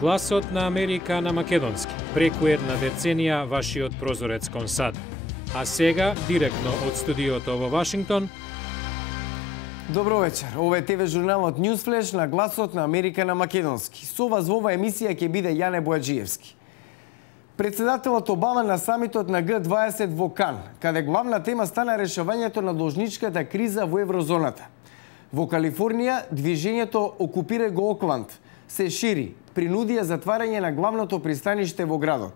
Гласот на Америка на македонски. Преку една деценија вашиот прозорец кон САД. А сега, директно од студиото во Вашингтон. Добро вечер. Ова е ТВ журналот Newsflash на Гласот на Америка на македонски. Со вас во оваа емисија ќе биде Јане Бојаджиевски. Председателот Обама на самитот на Г20 во Кан, каде главна тема стана решавањето на должничката криза во еврозоната. Во Калифорнија, движењето Окупирај го Окланд се шири, принудија затварање на главното пристаниште во градот.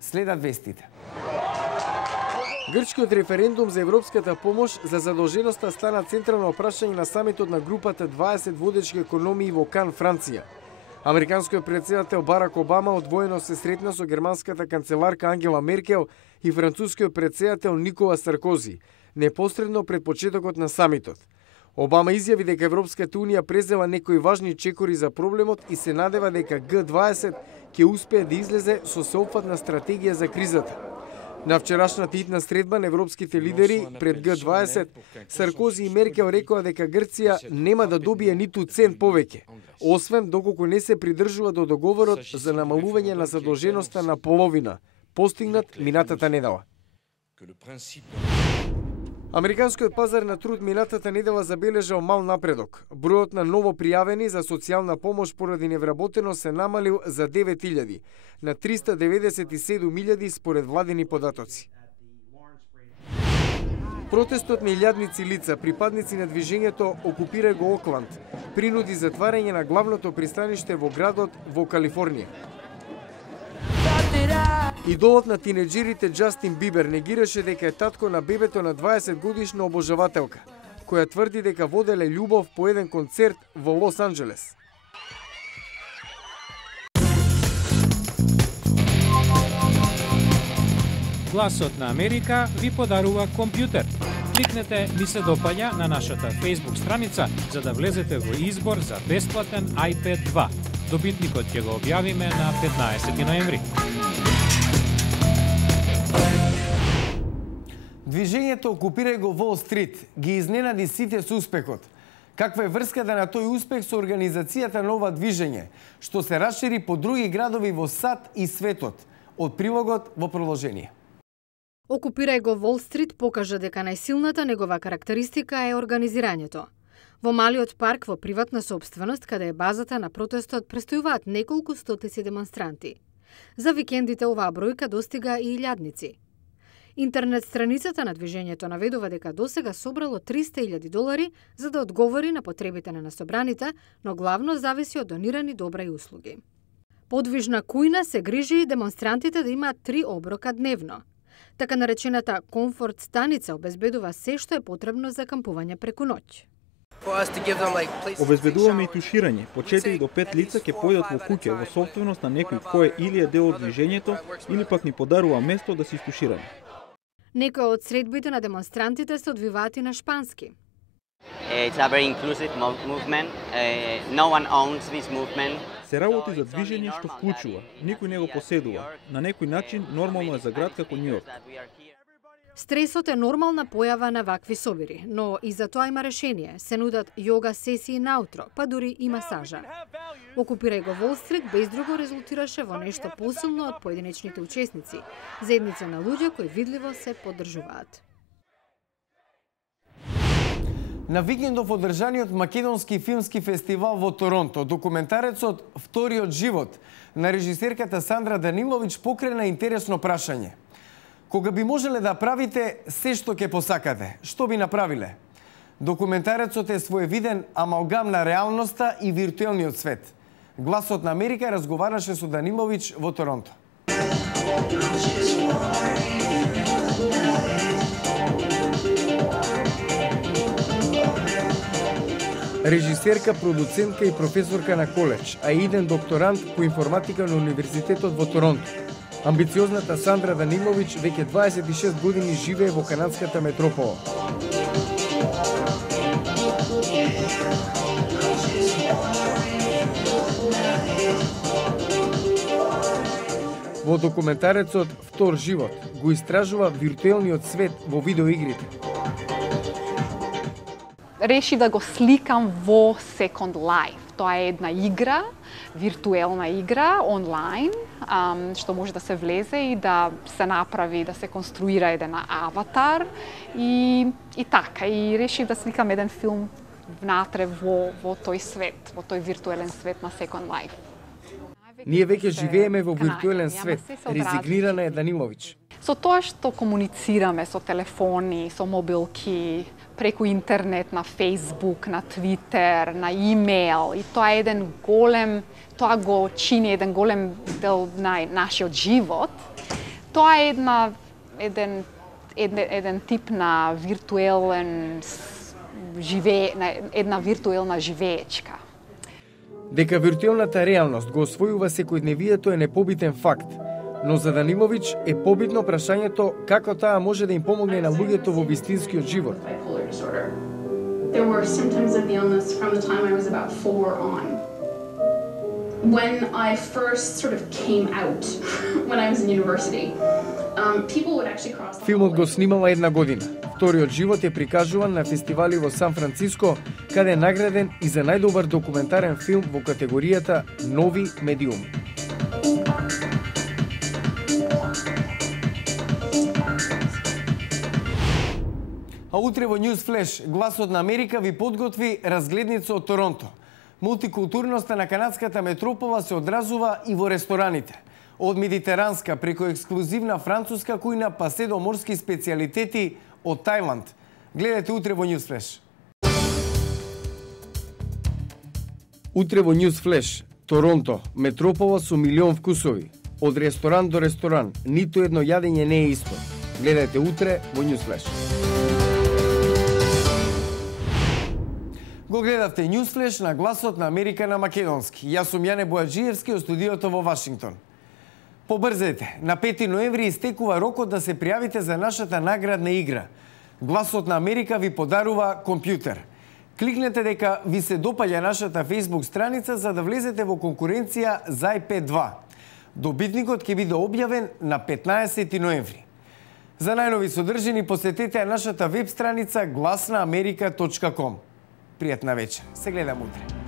Следат вестите. Грчкиот референдум за европската помош за задолженоста стана централно прашање на самитот на групата 20 водечки економии во Кан, Франција. Американскиот председател Барак Обама одвоено се сретна со германската канцеларка Ангела Меркел и францускиот председател Никола Саркози, непосредно пред почетокот на самитот. Обама изјави дека Европската унија презела некои важни чекори за проблемот и се надева дека Г20 ќе успее да излезе со сеопфатна стратегија за кризата. На вчерашната итна средба на европските лидери пред Г20, Саркози и Меркел рекоа дека Грција нема да добие ниту цент повеќе, освен доколку не се придржува до договорот за намалување на задолженоста на половина, постигнат минатата недела. Американскиот пазар на труд минатата недела забележал мал напредок. Бројот на ново пријавени за социјална помош поради невработеност се намалил за 9.000 на 397.000 според владини податоци. Протестот на илјадници лица, припадници на движењето Окупирај го Окланд, принуди затварање на главното пристаниште во градот во Калифорнија. Идолот на тинеџерите Џастин Бибер негираше дека е татко на бебето на 20-годишна обожавателка, која тврди дека воделе љубов по еден концерт во Лос Анџелес. Гласот на Америка ви подарува компјутер. Кликнете "Ми се допаѓа" на нашата Facebook страница за да влезете во избор за бесплатен iPad 2. Добитникот ќе го објавиме на 15 ноември. Движењето Окупирај го Wall Street ги изненади сите со успехот. Каква е врската на тој успех со организацијата на ова движење, што се расшири по други градови во САД и светот? Од прилогот во продолжение. Окупирај го Wall Street покажа дека најсилната негова карактеристика е организирањето. Во малиот парк во приватна собственост, каде е базата на протестот, престојуваат неколку стотици демонстранти. За викендите оваа бројка достига и илјадници. Интернет страницата на движењето наведува дека досега собрало $300,000 за да одговори на потребите на собраните, но главно зависи од донирани добра и услуги. Подвижна кујна се грижи демонстрантите да имаат 3 оброка дневно. Така наречената комфорт станица обезбедува се што е потребно за кампување преку ноќ. Обезбедуваме и туширање. По 4 до 5 лица ќе појдат во куќа во собственост на некој кој или е дел од движењето или пак ни подарува место да се истушираме. Некои од средбите на демонстрантите се одвиваат и на шпански. It's a very inclusive movement. No one owns this movement. Се работи за движење што вклучува, никој не го поседува. На некој начин нормално е за град како Њујорк. Стресот е нормална појава на вакви собири, но и за тоа има решение. Се нудат јога сесии наутро, па дури и масажа. Окупирај го Wall Street без друго резултираше во нешто посилно од поединечните учесници, заедница на луѓе кои видливо се поддржуваат. На викендов одржаниот македонски филмски фестивал во Торонто, документарецот "Вториот живот" на режисерката Сандра Данилович покрена интересно прашање. Кога би можеле да правите се што ќе посакате, што би направиле? Документарецот е своевиден амалгам на реалноста и виртуелниот свет. Гласот на Америка разговараше со Данилович во Торонто. Режисерка, продуцентка и професорка на коледж, а иден докторант по информатика на Универзитетот во Торонто. Амбициозната Сандра Данилович веќе 26 години живее во канадската метропола. Во документарецот "Втор живот" го истражува виртуелниот свет во видеоигрите. Решив да го сликам во Second Life. Тоа е една игра, виртуелна игра, онлайн, што може да се влезе и да се направи, да се конструира еден аватар и така. И решив да сликам еден филм внатре во тој свет, во тој виртуелен свет на Second Life. Ние веќе живееме во виртуелен свет, резигнирана е Даниловиќ. Со тоа што комуницираме со телефони, со мобилки, преку интернет, на Facebook, на Twitter, на имейл, и тоа е еден голем, тоа го чини еден голем дел на нашиот живот. Тоа е еден тип на виртуелен една виртуелна живеечка. Дека виртуелната реалност го освојува секојдневието е непобитен факт, но за Даниловиќ е побитно прашањето како таа може да им помогне на луѓето во вистинскиот живот. There were symptoms of the illness from the time I was about 4 on. When I first sort of came out, when I was in university, people would actually cross the Филмот го снимала една година. Вториот живот е прикажуван на фестивали во Сан Франциско, каде е награден и за најдобар документарен филм во категоријата Нови медиуми. А утре во News Flash, Гласот на Америка ви подготви разгледница од Торонто. Мултикултурноста на канадската метропола се одразува и во рестораните. Од медитеранска преку ексклузивна француска кујна па се до морски специјалитети од Тајланд. Гледате утре во News Flash. Утре во News Flash, Торонто, метропола со милион вкусови. Од ресторан до ресторан, ниту едно јадење не е исто. Гледате утре во News Flash. Го гледавте News Flash на Гласот на Америка на македонски. Јас сум Јане Бојаджиевски од студиото во Вашингтон. Побрзете, на 5 ноември истекува рокот да се пријавите за нашата наградна игра. Гласот на Америка ви подарува компјутер. Кликнете дека ви се допаѓа нашата Facebook страница за да влезете во конкуренција за iPad 2. Добитникот ќе биде објавен на 15 ноември. За најнови содржини посетете нашата веб страница glasnaamerika.com. Пријатна вечер. Се гледам утре.